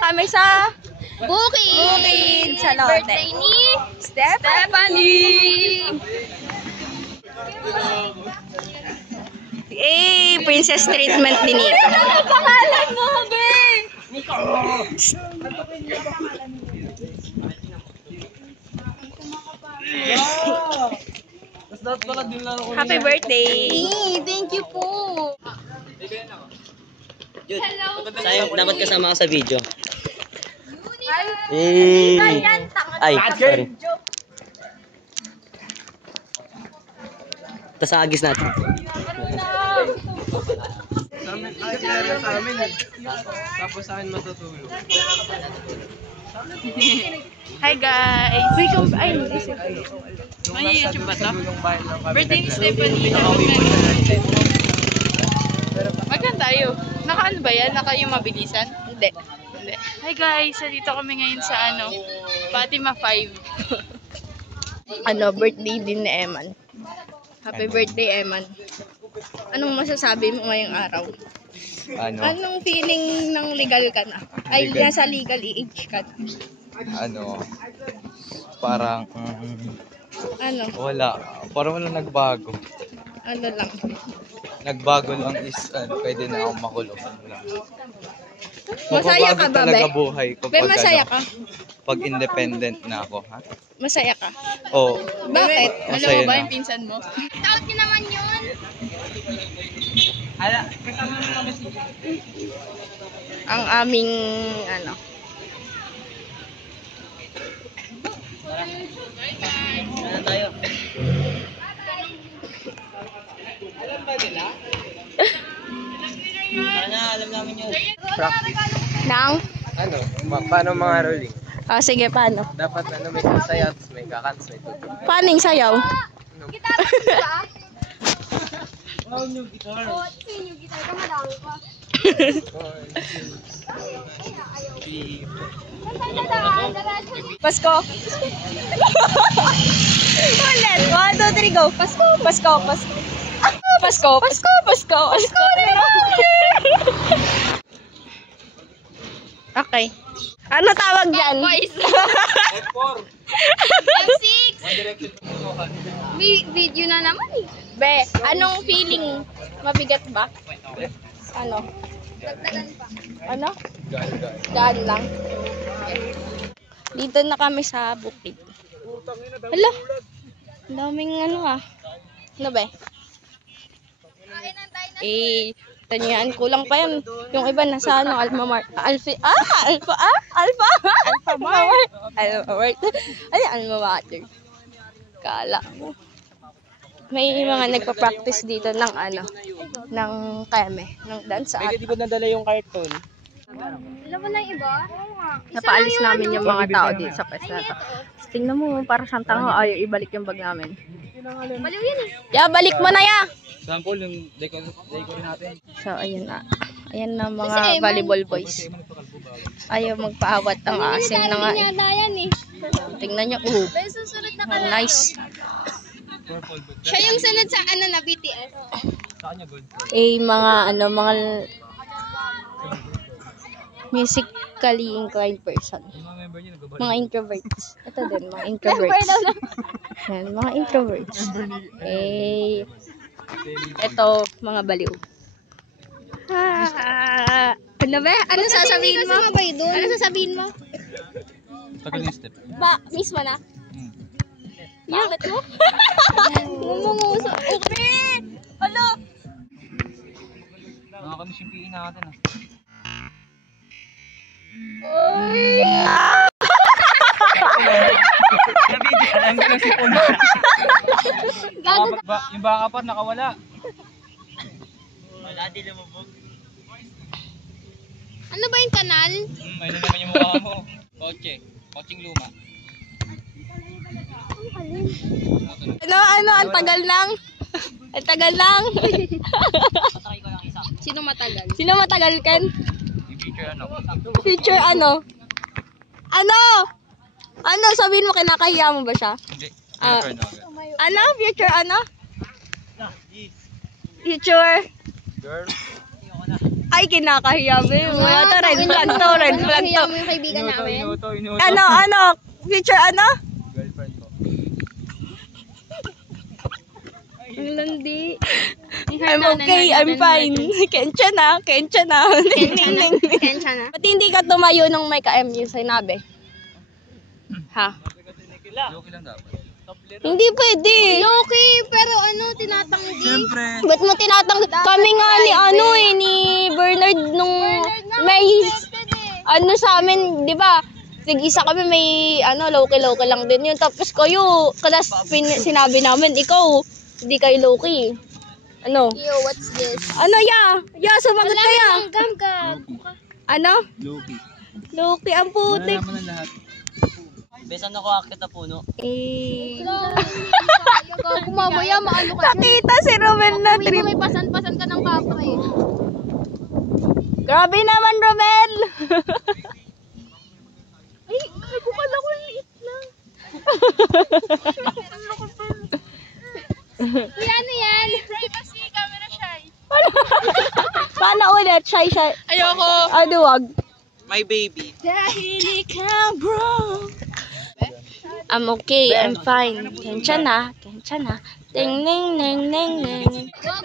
kami sa Bukid sa Lotte. Birthday ni Stephanie! Princess treatment din ito. Ano pangalan mo, be? Happy birthday! Thank you po. Hello. Sayang, dapat kasama ka sa video. Ay, sorry. Tasagis natin. Tapos sa akin matutulog. Hi guys! Welcome! Ay, may YouTube ba ito? Birthday ni Stephanie. Magkan tayo. Naka ano ba yan? Naka yung mabilisan? Hindi. Hi guys! Dito kami ngayon sa Fatima 5. Birthday din ni Eman. Happy birthday, Eman. Anong masasabi mo ngayong araw? Anong feeling ng legal ka na? Ay, nasa legal age ka na? Parang wala. Parang wala nagbago. Ano lang? Nagbago lang is pwede na akong makulong. Masaya ka ba, Be? Buhay ko Be, masaya ka? Pag independent na ako, ha? Masaya ka? Oo. Bakit? Alam mo Masaya ba na. yung pinsan mo? Taot niyo naman yun. Ang aming, Ano tayo? Alam namin yun. nang? Paano mga rolling? Sige, paano? Dapat may kasaya, may kakats, may tutok. Paano yung sayaw? Gitara ba? Oo, yung gitara ka madami pa. Pasko! Ulit! 1, 2, 3, go! Pasko! Pasko! Pasko! Pasko! Pasko! Pasko! Pasko! Okay. Ano tawag dyan? Boys. F6. May video na naman eh. Be, anong feeling? Mabigat ba? Ano? Dagdagan pa. Ano? Gaan lang. Dito na kami sa bukid. Hala. Ang daming Ano be? Kainan tayo na. Tanyaan, kulang pa yan. Yung iba nasa Alma Mart. Alpha Mart. Ay, Alma Mater. Kala mo. May mga nagpa-practice dito ng ng keme, ng dance art. Di ba nadala yung carton? Alam mo na yung iba? Napaalis namin yung mga tao dito sa pwesto na to. Tingnan mo, para siyang tanga, ayaw ibalik yung bag namin. Baliw yan eh. Ya, balik mo na ya! Sample yung decor natin. So, ayun na. Ayan na mga volleyball boys. Ayaw magpaawat ang asim na nga. Yata yan eh. Tingnan nyo. May susunod na Oh, nice. Siya yung sunod sa na BTS. Mga mga musically inclined person. Mga introverts. Ito din, mga introverts. Yan, mga introverts. Ito, mga baliw. Ano ba? Ano sasabihin mo? Ano sasabihin mo? Tagal yung step. Miss mo na? Bakit mo? Mumunguso. Okay! Ano? Nakakamiss yung PE natin Alam ko lang si Paul. Yung baka pa nakawala. Wala, di lumubog. Ano ba yung kanal? May naman yung mukha mo. Koching luma. Ang tagal lang. Ang tagal lang. Patry ko lang isa. Sino matagal? Sino matagal kan? Yung picture Future ano? Ano? Sabihin mo, kinakahiya mo ba siya? Hindi. Future ano? Future? Girl. Ay, kinakahiya mo yun. Ito, red flag to, red flag to. mo yung kaibigan namin. Ano? Future ano? Girlfriend ko. Ang landi. I'm okay, I'm fine. Kensya na. Kensya na. Ba't hindi ka tumayo nung may ka-MU sinabi? Ha? Joke lang dapat. Hindi pwede. Loki, pero tinatanggi. Siyempre. Ba't mo tinatanggi? Kami nga ni Bernard nung may sa amin, di ba? Tig-isa kami may Loki lang din yun. Tapos kayo, sinabi namin, ikaw, hindi kayo Loki. Ano? Yo, what's this? Ya, sumagot ka ya. Gam. Ano? Loki. Loki, ang putik. Nalaman ng lahat. Besan ako akit na puno. Mamaya, maano ka. Nakita si Romel na trip. May pasan-pasan ka ng kapre. Grabe naman, Romel. Ay, nagkukala ko yung liit lang. Kuya, ano yan? Privacy, camera shy. Paano ulit? Shy. Ayoko. Wag. My baby. Dahil ikaw, bro. I'm okay, I'm fine. Kensya na. Ting, ning.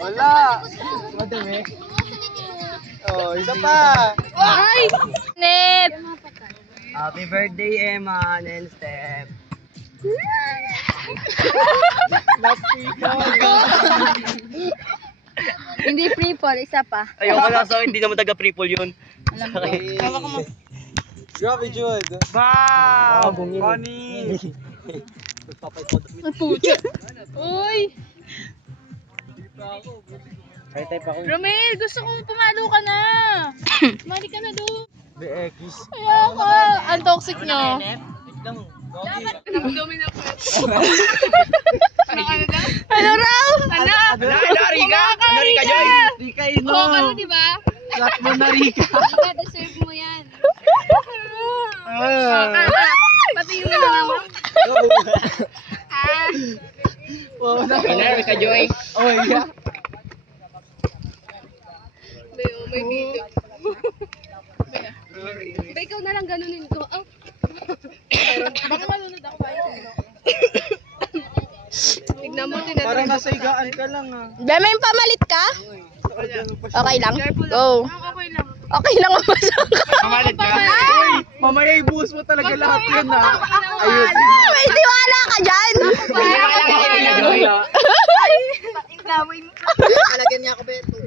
Wala. Madami. Oh, isa pa. Ay! Nip! Happy birthday, Emma and Steph. Hindi pre-fall, isa pa. Ayoko na sa hindi naman taga-prepol yun. Grabe, Jude. Wow! Funny. Uy! Romel, gusto kong pumalo ka na. Mali ka na doon. BX. Ayoko. Ang toxic nyo. Ano raw? Rika, Joy! Rika, Oo, ano, diba? Lahat mo na, Rika. Rika, deserve mo yan. Pati yung naman. Rika, Joy. Oh, yeah. May video. Ba, ikaw na lang ganunin ko. Oh. Baka malunod ako ba yun? Tignan mo, Parang nasa higaan ka lang ah. May pamalit ka? Okay lang? Go. Okay lang. Okay lang ako sa Kamalit ka? Mamaya ibuhos mo talaga lahat yun ah. May tiwala ka dyan? Talagyan niya ako, Beto.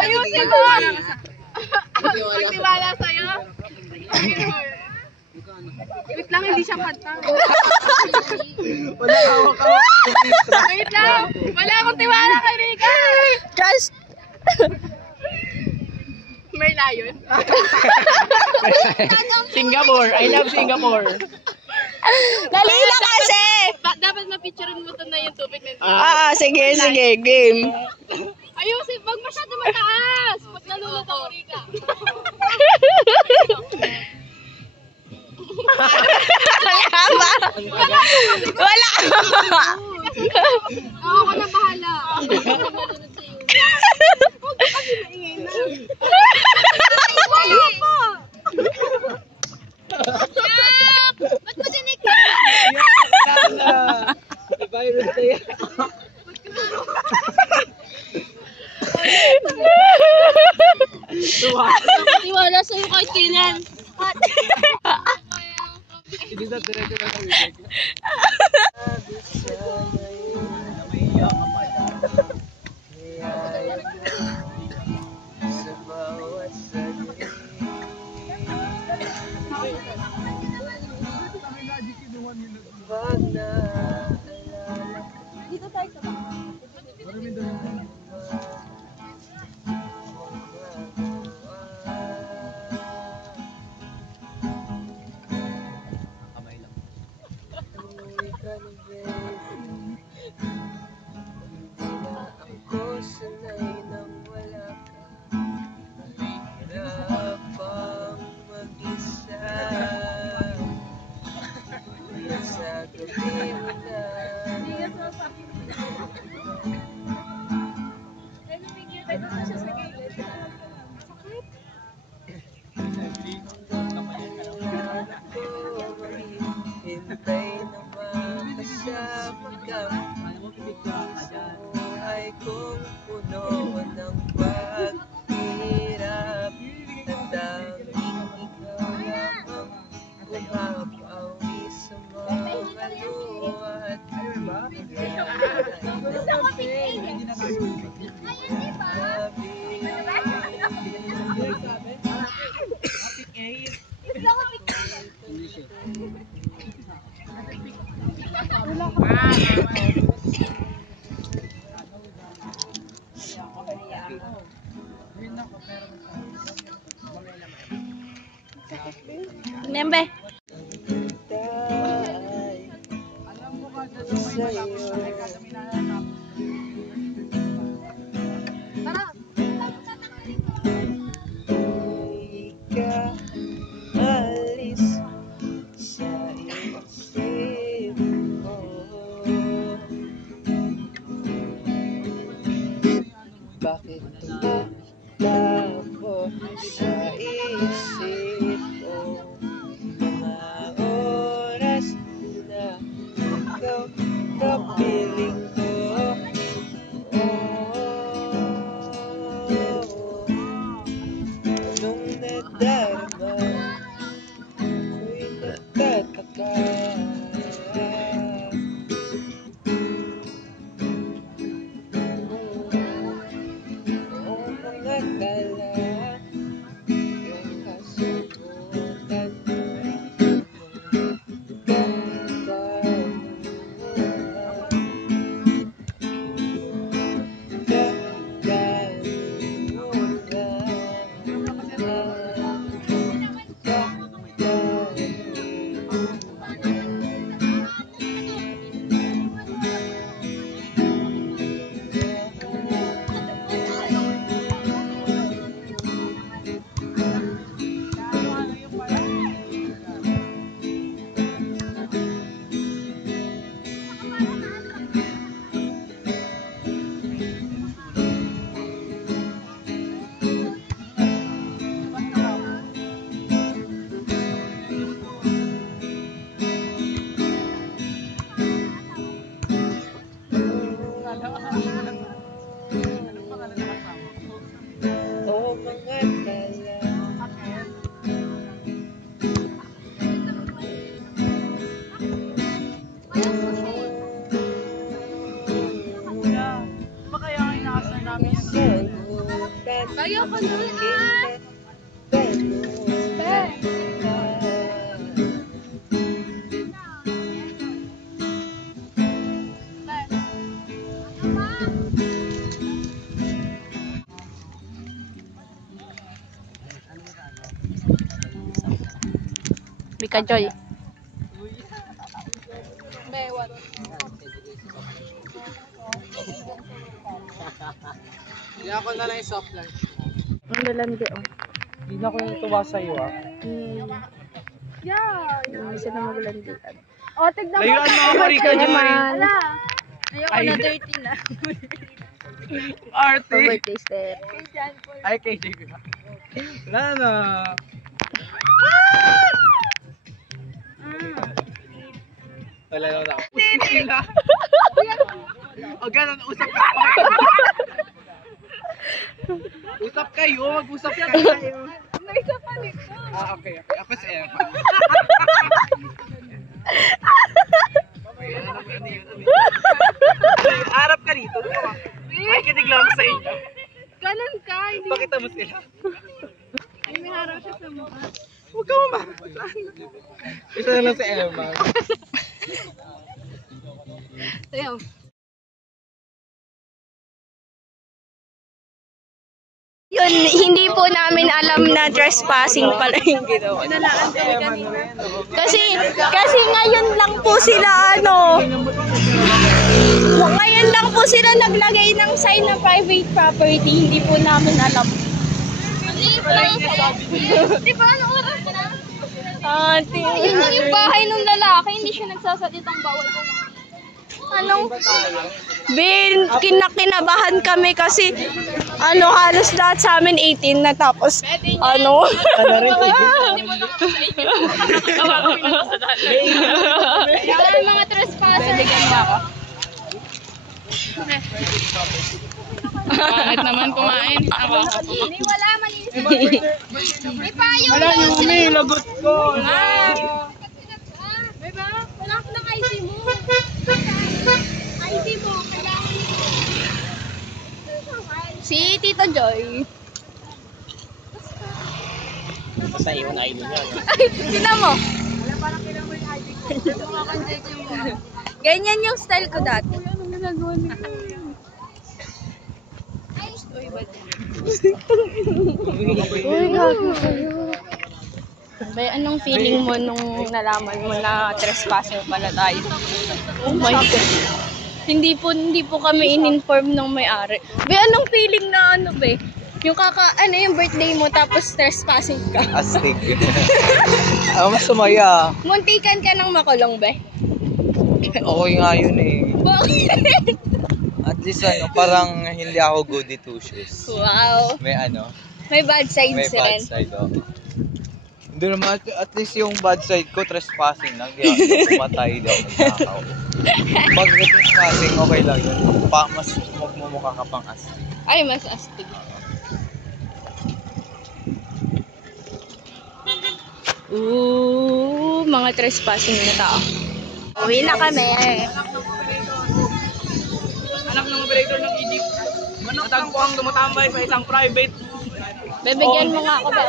Ayusin mo. Magtiwala sa'yo. Wait lang, hindi siya kanta. Wala hawak-hawak. Wait lang. Wala akong tiwala kay Rika. Just... May layon. Singapore. I love Singapore. Dali na kasi! Dapat ma-picturean mo to na yung tubig na ito. Sige. Game. Ayusin, wag masyado mataas. Pag nalulot ako, Rika. Wala! Ako na bahala. Nalulot sa'yo. Huwag ka kasi maingay na. Wala pa. Yak! Ba't mo sinikip? Virus na yan. Tiwala sa'yo kahit kailan. Hindi na diretso na sa Dito tayo sa baka. Kamay lang. Hintay na makasama ka. Buhay kong puno ng paghirap. Tandangin ikaw lamang umapawi sa mga luhat. Gusto ko picture. Gusto ko picture. Nembe. Alis sa isip ko. Bakit tumatako sa isip ko? Mga oras na ikaw kapiling ko. Anong nadarama ako'y nagtataka. Noong mga tala yung kasagutan ganda o mga tala. Kaya ko na rin ah. Bika Joy. Bewat. Hindi ako na lang yung soft lunch. Ang lalandi oh. Hindi na ako yung tuwa sa'yo ah. Yeah. Yung isa na magalandian. O, tignan mo. Layuan mo ako, Rika Joy. Ala. Ayoko na 13 na. Arte. For birthday step. Ay, kay JB ba? Wala na. Wala na ako. Sila. O ganun, usap ka. Usap kayo, mag-usap kayo. May isa pa nito. Ah, okay. Ako si Emma. Harap ka dito. Ay, kinig lang ako sa inyo. Ganun ka. Hindi. Pakita mo sila. Ay, may harap siya sa mukha. Huwag ka mamamasan. Isa na lang si Emma. Ayaw. Yun, hindi po namin alam na trespassing pala yung ginawa. Nalaan kami kanina. Kasi ngayon lang po sila ngayon lang po sila naglagay ng sign na private property. Hindi po namin alam. Di ba, ano oras na? Ate. Yung bahay ng lalaki, hindi siya nagsasalitang bawal kumain. Anong? Kinakabahan kami kasi halos lahat sa amin 18 na tapos Ano rin? Yan mga trespasser. Bibigyan mo ako. Pangit naman kumain. Hindi, wala, malinis. May payo. Wala na kami, lagot ko. May ba? Wala ko ng ID mo. ID mo, kailangan mo. Si Tito Joy. Sa iyo na ID niya. Ay, tingnan mo. Wala, parang kailangan mo yung ID ko. Ito mga kandete mo. Ganyan yung style ko dati. Anong ginagawa niyo? Uy, gago kayo. Bay, anong feeling mo nung nalaman mo na trespasser pala tayo? Oh my God. Hindi po kami in-inform ng may-ari. Bay, anong feeling na be? Yung yung birthday mo tapos trespassing ka. Astig. Mas sumaya. Muntikan ka ng makulong, be. Okay nga yun eh. Bakit? At least parang hindi ako goody two shoes. Wow. May bad sides May bad rin. side oh. Hindi naman, at least yung bad side ko, trespassing lang. Di ako pumatay, di ako nagkakaw. Pag trespassing, okay lang yun. Mas magmumukha ka pang astig. Ay, mas astig. Mga trespassing na tao. Uwi na kami. Anak ng operator ng Egypt. Natagpo ang tumatambay sa isang private. Bibigyan mo nga ako ba?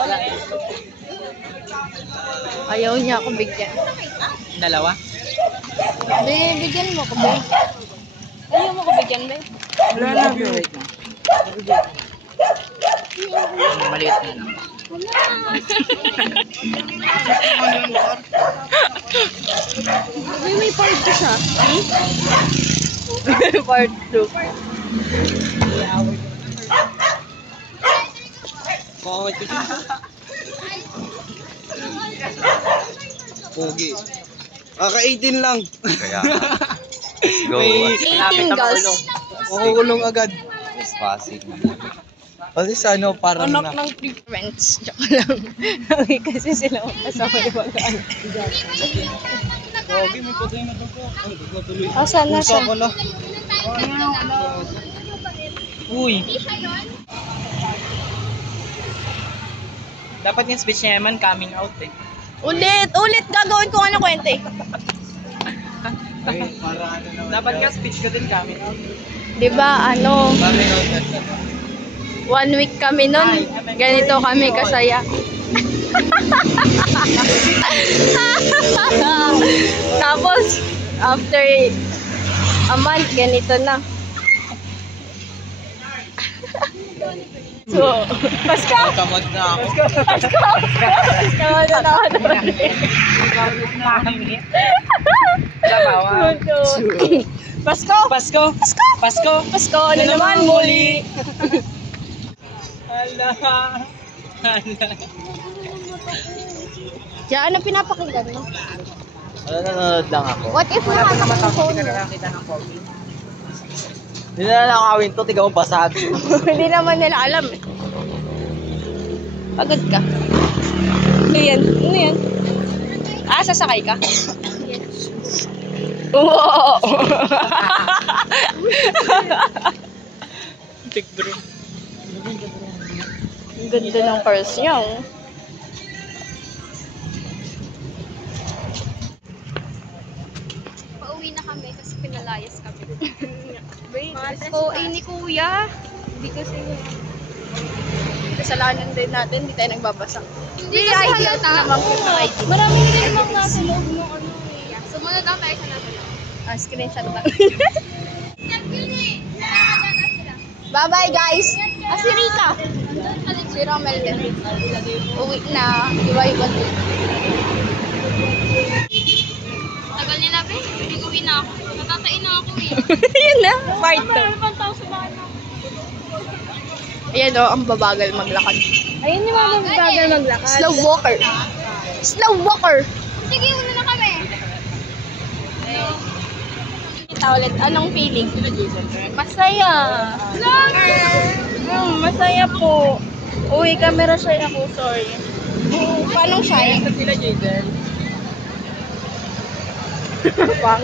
Ayaw niya ako bigyan. Dalawa? Bibigyan mo ko ba? Ayaw mo ko bigyan ba? Wala na. Maliit na lang. May part 2 siya. Part 2. Pogi. Kaka-18 lang. Kaya, let's go. 18 girls. Makukulong agad. Trespassing. At least parang Anak ng 3 friends. Joke lang. Okay, kasi sila kasama yung mga anak. Pogi, may patay na dugo. Ang dugo tuloy. Asan na siya? Pala. Uy. Dapat yung speech niya naman coming out eh. Ulit gagawin ko kwento eh. Dapat nga speech ko din coming out. 'Di ba coming out na siya. 1 week kami nun. Ganito kami kasaya. Tapos after a month ganito na. So, Pasko! Kamot na ako. Pasko na ako. Pasko! Pasko! Pasko! Pasko na naman muli! Hala! Diyan, ano pinapakinggan mo? Nanonood lang ako. What if nakatak ang phone mo? Hindi na nakawin to, tiga mo basag. Hindi naman nila alam eh. Pagod ka. Ano yan? Ano yan? Ah, sasakay ka? Wow! Big bro. Ang ganda ng cars niya oh. Pauwi na kami kasi pinalayas kami. Pasko, ni kuya. Hindi kasi yun. Kasalanan din natin, hindi tayo nagbabasa. Hindi kasi halata. Naman po ng ID. Marami na rin namang nasa loob mo Sumunod lang tayo sa nasa loob. Screenshot ba? Yun Bye-bye guys! Si Rika! Si Romel din. Uwi na. Iwa-iwa din. Tagal nila, be. Uwi na ako. Natatain na ako eh. Yun na, part 2. Ano tao sa bahay na? Ayan o, ang babagal maglakad. Ayun yung mga bagal maglakad. Slow walker. Slow walker! Sige, una na kami. kita ulit. Anong feeling? Masaya. Masaya po. Uy, camera shy ako, sorry. Paano shy? Sila Jaden. Bang.